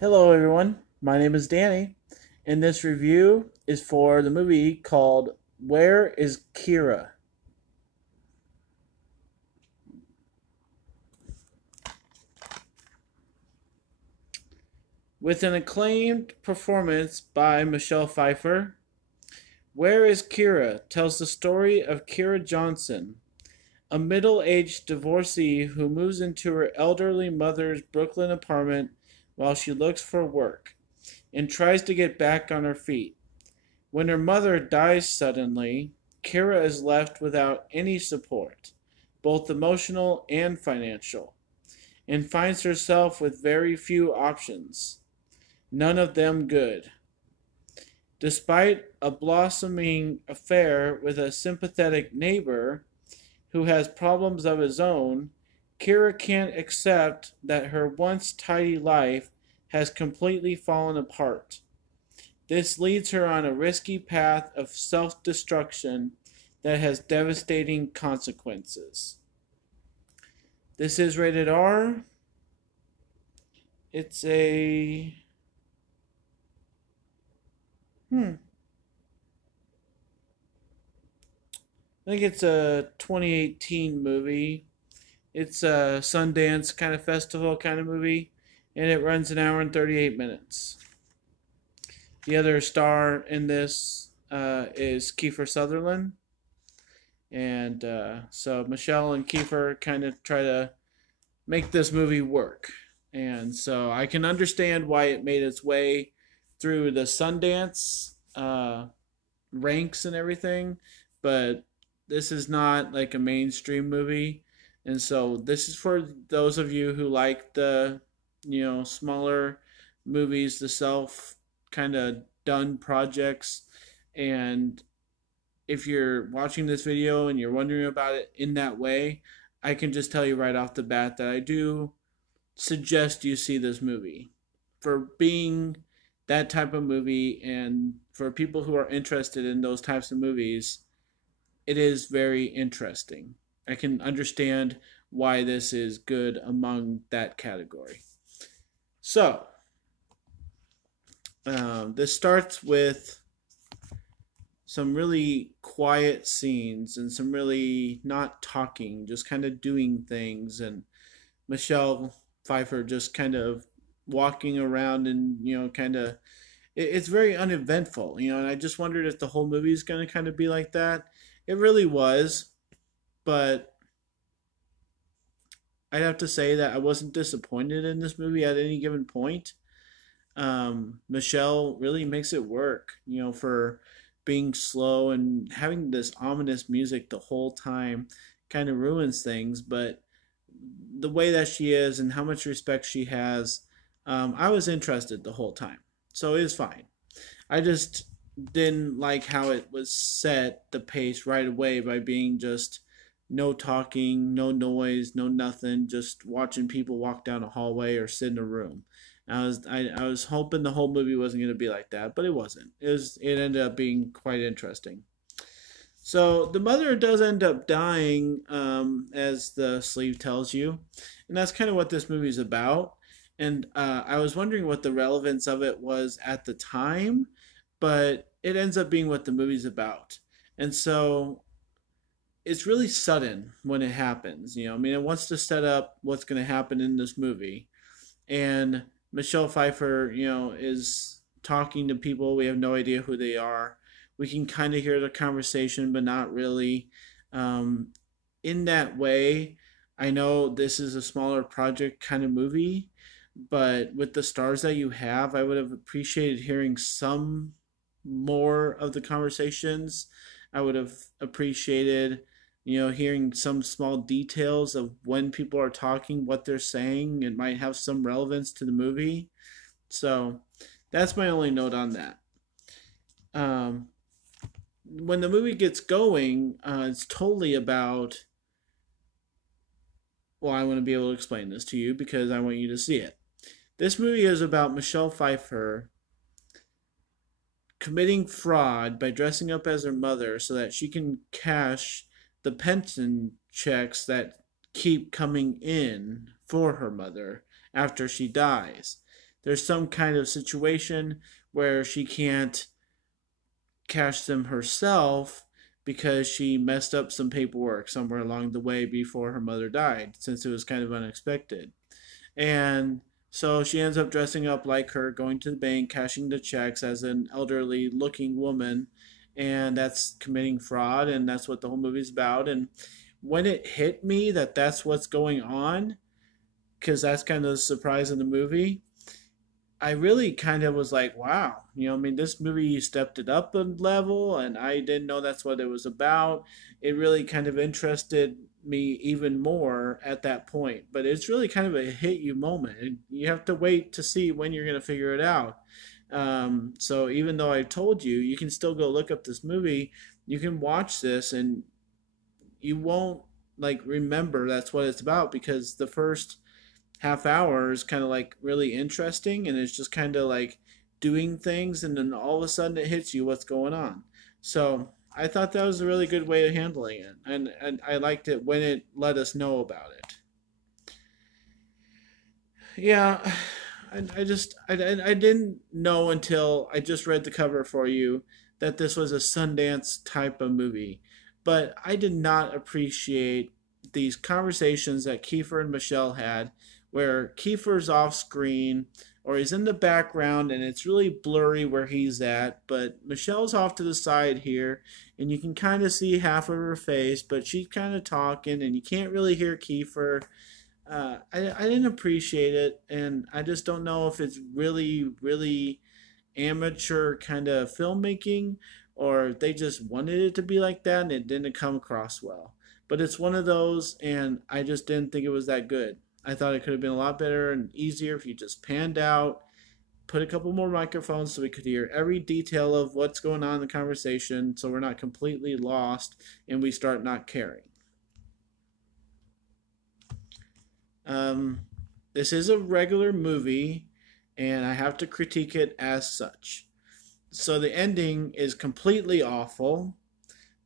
Hello, everyone. My name is Danny, and this review is for the movie called Where is Kyra? With an acclaimed performance by Michelle Pfeiffer, Where is Kyra tells the story of Kyra Johnson, a middle aged divorcee who moves into her elderly mother's Brooklyn apartment while she looks for work and tries to get back on her feet. When her mother dies suddenly, Kira is left without any support, both emotional and financial, and finds herself with very few options, none of them good. Despite a blossoming affair with a sympathetic neighbor who has problems of his own, Kira can't accept that her once tidy life has completely fallen apart. This leads her on a risky path of self destruction that has devastating consequences. This is rated R. It's a. Hmm. I think it's a 2018 movie. It's a Sundance kind of festival kind of movie, and it runs an hour and 38 minutes. The other star in this is Kiefer Sutherland. And so Michelle and Kiefer kind of try to make this movie work. And so I can understand why it made its way through the Sundance ranks and everything, but this is not like a mainstream movie. And so this is for those of you who like the, smaller movies, the self kind of done projects. And if you're watching this video and you're wondering about it in that way, I can just tell you right off the bat that I do suggest you see this movie for being that type of movie, and for people who are interested in those types of movies. It is very interesting. I can understand why this is good among that category. So this starts with some really quiet scenes and some really not talking, just kind of doing things, and Michelle Pfeiffer just kind of walking around and kind of it's very uneventful, and I just wondered if the whole movie is going to kind of be like that. It really was, but I'd have to say that I wasn't disappointed in this movie at any given point. Michelle really makes it work, for being slow and having this ominous music the whole time kind of ruins things. But the way that she is and how much respect she has, I was interested the whole time. So it was fine. I just didn't like how it was set the pace right away by being just no talking, no noise, no nothing, just watching people walk down a hallway or sit in a room. I was hoping the whole movie wasn't going to be like that, but it wasn't. It ended up being quite interesting. So the mother does end up dying, as the sleeve tells you, and that's kind of what this movie is about. And I was wondering what the relevance of it was at the time, but it ends up being what the movie's about. And so it's really sudden when it happens. I mean, it wants to set up what's going to happen in this movie, and Michelle Pfeiffer, is talking to people. We have no idea who they are. We can kind of hear the conversation, but not really. Um, in that way, I know this is a smaller project kind of movie, but with the stars that you have, I would have appreciated hearing some more of the conversations. I would have appreciated, hearing some small details of when people are talking, what they're saying. It might have some relevance to the movie. So that's my only note on that. Um, when the movie gets going, it's totally about. Well, I want to be able to explain this to you because I want you to see it. This movie is about Michelle Pfeiffer committing fraud by dressing up as her mother so that she can cash the pension checks that keep coming in for her mother after she dies. there's some kind of situation where she can't cash them herself because she messed up some paperwork somewhere along the way before her mother died, since it was kind of unexpected. And so she ends up dressing up like her, going to the bank, cashing the checks as an elderly looking woman. And that's committing fraud. And that's what the whole movie's about. And when it hit me that that's what's going on, because that's kind of the surprise in the movie, I really kind of was like, wow, I mean, this movie stepped it up a level, and I didn't know that's what it was about. It really kind of interested me even more at that point. But it's really kind of a hit you moment. And you have to wait to see when you're going to figure it out. So even though I told you, you can still go look up this movie. You can watch this, and you won't like remember that's what it's about, because the first half hour is kind of like really interesting, and it's just kind of like doing things, and then all of a sudden it hits you what's going on. So I thought that was a really good way of handling it, and I liked it when it let us know about it. Yeah, I didn't know until I just read the cover for you that this was a Sundance type of movie, but I did not appreciate these conversations that Kiefer and Michelle had, where Kiefer's off screen or he's in the background and it's really blurry where he's at, but Michelle's off to the side here and you can kind of see half of her face, but she's kind of talking and you can't really hear Kiefer. I didn't appreciate it, and I just don't know if it's really amateur kind of filmmaking, or if they just wanted it to be like that and it didn't come across well. But it's one of those, and I just didn't think it was that good. I thought it could have been a lot better and easier if you just panned out, put a couple more microphones so we could hear every detail of what's going on in the conversation, so we're not completely lost and we start not caring. Um, this is a regular movie, and I have to critique it as such. So the ending is completely awful.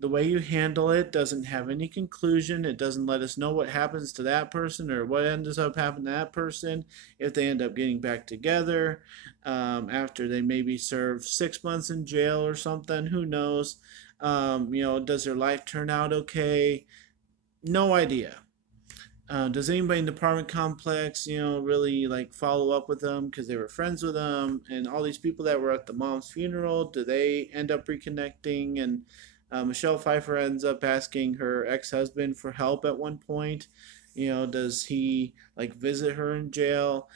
The way you handle it doesn't have any conclusion. It doesn't let us know what happens to that person or what ends up happening to that person, if they end up getting back together after they maybe serve 6 months in jail or something. Who knows? Does their life turn out okay? No idea. Does anybody in the apartment complex, really like follow up with them because they were friends with them? And all these people that were at the mom's funeral, do they end up reconnecting? And Michelle Pfeiffer ends up asking her ex-husband for help at one point. Does he like visit her in jail?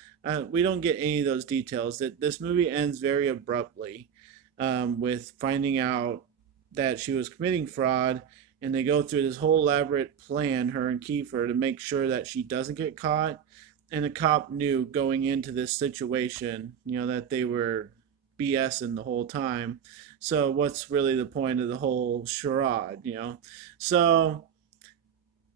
We don't get any of those details. That this movie ends very abruptly, with finding out that she was committing fraud, and they go through this whole elaborate plan, her and Kiefer, to make sure that she doesn't get caught. And the cop knew going into this situation, that they were BSing the whole time. So what's really the point of the whole charade? So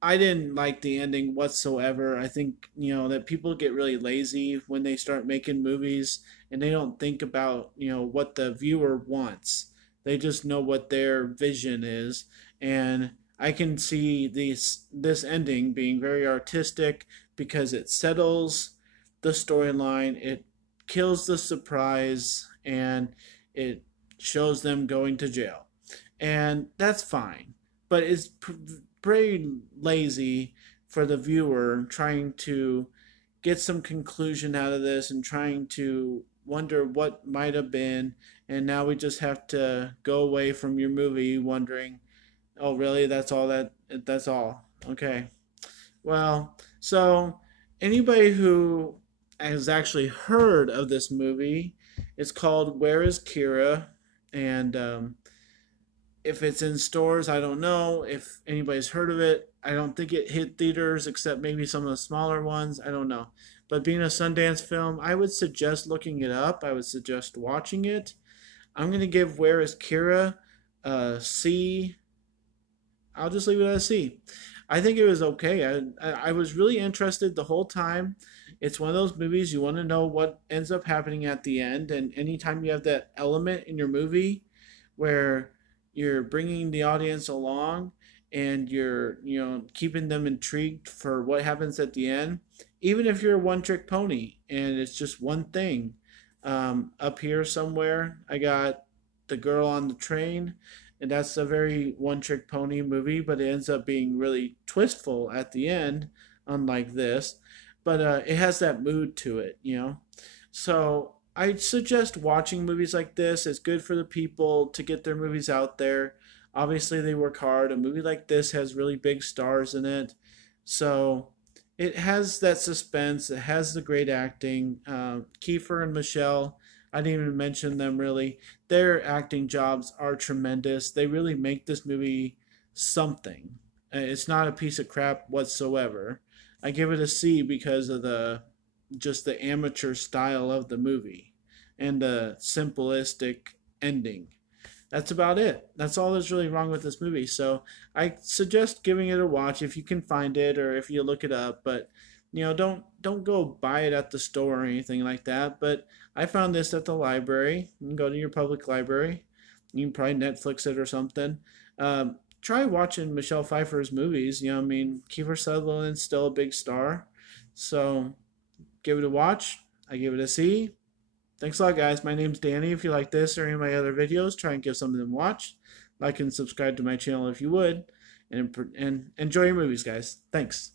I didn't like the ending whatsoever. I think, that people get really lazy when they start making movies and they don't think about, what the viewer wants. They just know what their vision is. And I can see this ending being very artistic because it settles the storyline, it kills the surprise, and it shows them going to jail. And that's fine. But it's very lazy for the viewer trying to get some conclusion out of this and trying to wonder what might have been. And now we just have to go away from your movie wondering, oh, really? That's all that? That's all. Okay. Well, so anybody who has actually heard of this movie, it's called Where is Kyra? And if it's in stores, I don't know. If anybody's heard of it, I don't think it hit theaters except maybe some of the smaller ones. I don't know. But being a Sundance film, I would suggest looking it up. I would suggest watching it. I'm going to give Where is Kyra a C. I'll just leave it at a C. I think it was okay. I was really interested the whole time. It's one of those movies you want to know what ends up happening at the end. And anytime you have that element in your movie where you're bringing the audience along and you're, keeping them intrigued for what happens at the end, even if you're a one trick pony and it's just one thing. Up here somewhere, I got The Girl on the Train, and that's a very one trick pony movie, but it ends up being really twistful at the end, unlike this. But it has that mood to it. So I suggest watching movies like this. It's good for the people to get their movies out there. Obviously, they work hard. A movie like this has really big stars in it. So it has that suspense. It has the great acting. Kiefer and Michelle, I didn't even mention them really. Their acting jobs are tremendous. They really make this movie something. It's not a piece of crap whatsoever. I give it a C because of the just the amateur style of the movie and the simplistic ending. That's about it. That's all that's really wrong with this movie. So I suggest giving it a watch if you can find it or if you look it up. But don't go buy it at the store or anything like that. But I found this at the library. You can go to your public library. You can probably Netflix it or something. Try watching Michelle Pfeiffer's movies. I mean, Kiefer Sutherland's still a big star. So give it a watch. I give it a C. Thanks a lot, guys. My name's Danny. If you like this or any of my other videos, try and give some of them a watch. Like and subscribe to my channel if you would. And enjoy your movies, guys. Thanks.